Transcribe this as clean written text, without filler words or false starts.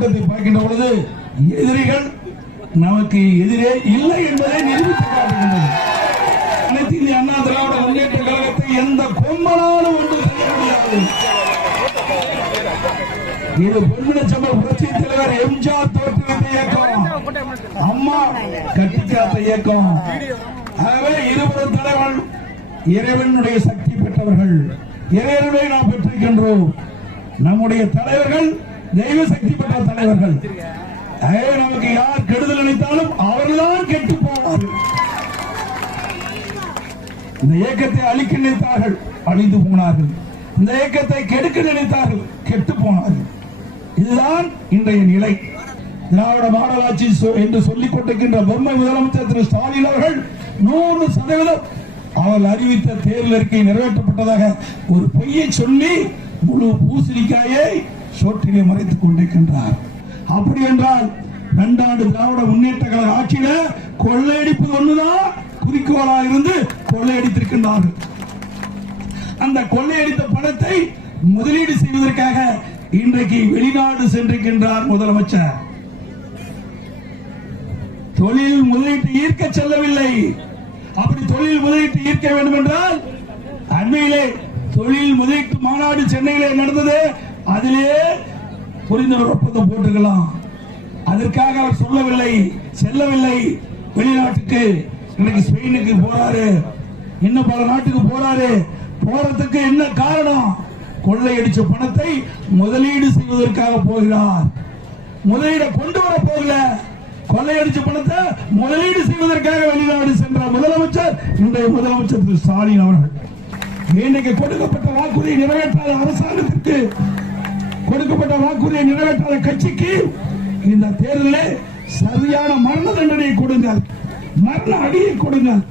கூட்டத்தை பார்க்கின்ற பொழுது எதிரிகள் நமக்கு எதிரே இல்லை என்பதை நிரூபித்து காட்டுகின்றது. அனைத்து இந்திய அண்ணா திராவிட முன்னேற்ற கழகத்தை எந்த கொம்பனாலும் ஒன்று செய்ய முடியாது. இது பொன்மனச்சம்பல் புரட்சி தலைவர் எம்ஜிஆர் தோற்றுவித்த இயக்கம், அம்மா கட்டிக்காத்த இயக்கம். ஆகவே இருவரும் தலைவர்கள் இறைவனுடைய சக்தி பெற்றவர்கள், இறைவனை நாம் பெற்றிருக்கின்றோம். நம்முடைய தலைவர்கள் தெய்வ சக்தி பெற்ற தலைவர்கள். நமக்கு யார் கெடுதல் நினைத்தாலும் அவர்கள்தான் கெட்டு போவார்கள். இந்த இயக்கத்தை அழிக்க நினைத்தார்கள், அழிந்து போனார்கள். இந்த இயக்கத்தை கெடுக்க நினைத்தார்கள், கெட்டு போனார்கள். இதுதான் இன்றைய நிலை. திராவிட மாடல் ஆட்சி என்று சொல்லிக் கொண்டிருக்கின்ற பொம்மை முதலமைச்சர் திரு ஸ்டாலின் அவர்கள் 100% அவர்கள் அறிவித்த தேர்தல் அறிக்கை நிறைவேற்றப்பட்டதாக ஒரு பொய்யை சொல்லி முழு பூசணிக்காயை சோற்றிலே மறைத்துக் கொண்டிருக்கின்றார். அப்படி என்றால் 2 ஆண்டு திராவிட முன்னேற்ற கழக ஆட்சியில கொள்ளையடிப்பது ஒண்ணுதான் குறிக்கோளாக இருந்து கொள்ளையடித்திருக்கின்றார்கள். அந்த கொள்ளையடித்த பணத்தை முதலீடு செய்வதற்காக இன்றைக்கு வெளிநாடு சென்றிருக்கின்றார் முதலமைச்சர். தொழில் முதலீட்டு ஈர்க்க செல்லவில்லை. அப்படி தொழில் முதலீட்டு ஈர்க்க வேண்டும் என்றால் அண்மையிலே தொழில் முதலீட்டு மாநாடு சென்னையிலே நடந்தது. அதிலே புரிந்துணர்வு ஒப்பந்தம் போட்டுக்கலாம். அதற்காக அவர் சொல்லவில்லை, செல்லவில்லை வெளிநாட்டுக்கு. இன்னைக்கு ஸ்பெயினுக்கு போறாரு, இன்னும் பல நாட்டுக்கு போறாரு. போறதுக்கு என்ன காரணம்? கொள்ளையடிச்ச பணத்தை முதலீடு செய்வதற்காக போகிறார். முதலீட கொண்டு வர போகல, கொள்ளையடிச்ச பணத்தை முதலீடு செய்வதற்காக வெளிநாடு சென்ற முதலமைச்சர் இன்றைய முதலமைச்சர் திரு ஸ்டாலின் அவர்கள். இன்னைக்கு கொடுக்கப்பட்ட வாக்குறுதியை நிறைவேற்றாத அரசாங்கத்திற்கு, கொடுக்கப்பட்ட வாக்குறுதியை நிறைவேற்றாத கட்சிக்கு இந்த தேர்தலில் சரியான மரண தண்டனை கொடுங்கள், மரண அடியை கொடுங்கள்.